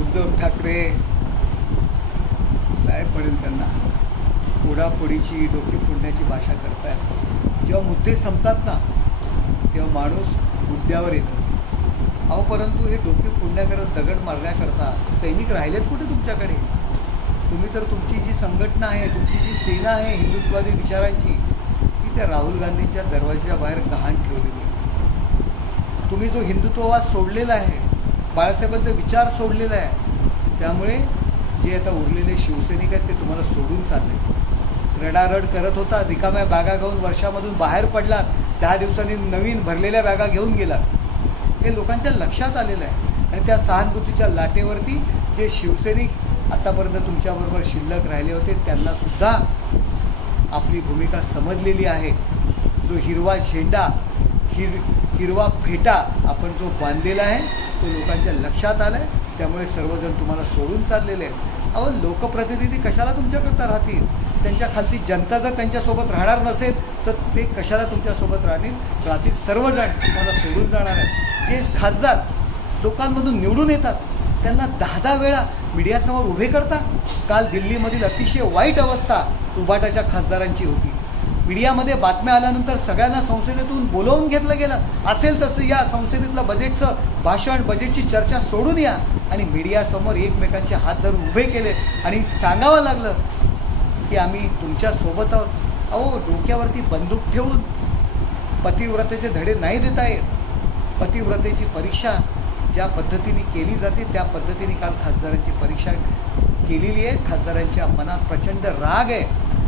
उद्धव ठाकरे साहेब पडेल त्यांना पुढापुढीची डोकी फोडण्याची भाषा करतायत. जेव्हा मुद्दे संपतात ना तेव्हा माणूस मुद्द्यावर येतो. अहो परंतु हे डोके फोडण्याकरता दगड मारण्याकरता सैनिक राहिलेत कुठे तुमच्याकडे? तुम्ही तर तुमची जी संघटना आहे तुमची जी सेना आहे हिंदुत्ववादी विचारांची ती त्या राहुल गांधींच्या दरवाजाच्या बाहेर गहाण ठेवलेली आहे. तुम्ही जो हिंदुत्ववाद सोडलेला आहे बाळासाहेबांचा विचार सोडलेला आहे. त्यामुळे जे आता उरलेले शिवसैनिक आहेत ते तुम्हाला सोडून चालले. रडारड करत होता रिकाम्या बॅगा घेऊन वर्षामधून बाहेर पडलात. दहा दिवसांनी नवीन भरलेल्या बॅगा घेऊन गेलात. हे लोकांच्या लक्षात आलेलं आहे. आणि त्या सहानुभूतीच्या लाटेवरती जे शिवसैनिक आतापर्यंत तुमच्याबरोबर शिल्लक राहिले होते त्यांना सुद्धा आपली भूमिका समजलेली आहे. जो हिरवा झेंडा हिर हिरवा फेटा आपण जो बांधलेला आहे तो लोकांच्या लक्षात आला आहे त्यामुळे सर्वजण तुम्हाला सोडून चाललेले आहेत. अहो लोकप्रतिनिधी कशाला तुमच्याकरता राहतील? त्यांच्या खालती जनता जर त्यांच्यासोबत राहणार नसेल तर ते कशाला तुमच्यासोबत राहतील? राहतील सर्वजण तुम्हाला सोडून जाणार आहेत. जे खासदार लोकांमधून निवडून येतात त्यांना दहा दहा वेळा मीडियासमोर उभे करता. काल दिल्लीमधील अतिशय वाईट अवस्था उबाटाच्या खासदारांची होती. मीडियामध्ये बातम्या आल्यानंतर सगळ्यांना संसदेतून बोलवून घेतलं गेलं. असेल तसं या संसदेतलं बजेटचं भाषण बजेटची चर्चा सोडून या. आणि मीडियासमोर एकमेकांचे हात धरून उभे केले. आणि सांगावं लागलं की आम्ही तुमच्यासोबत आहोत. अहो डोक्यावरती बंदूक ठेवून पतिव्रतेचे धडे नाही देता येत पतिव्रतेची परीक्षा ज्या पद्धतीने केली जाते त्या पद्धतीने काल खासदारांची परीक्षा केलेली आहे. खासदारांच्या मनात प्रचंड राग आहे.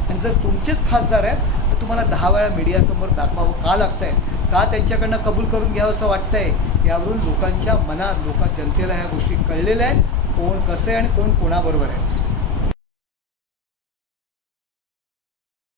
आणि जर तुमचेच खासदार आहेत तुम्हाला दहा वेळा मीडियासमोर दाखवावं का लागतंय? का त्यांच्याकडनं कबूल करून घ्यावं असं वाटतंय? यावरून लोकांच्या मनात लोक जनतेला ह्या गोष्टी कळलेल्या आहेत. कोण कसं आहे आणि कोण कोणाबरोबर आहे?